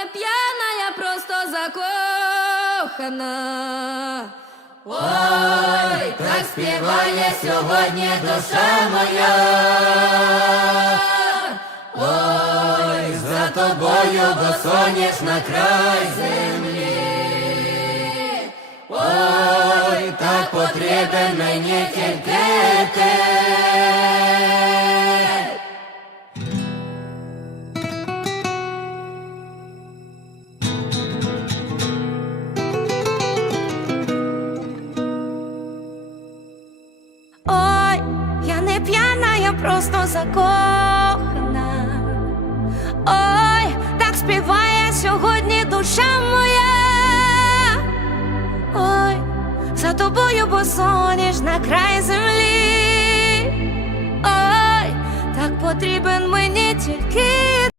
не п'яна, я просто закохана. Ой, так співає сьогодні душа моя. Ой, за тобою, бо сонячна край землі. Ой, так потрібен мені тільки ти. Ой, я не п'яна, я просто закохана. Ой, так співає сьогодні душа моя. Ой, за тобою, бо соняш на край землі. Ой, так потрібен мені тільки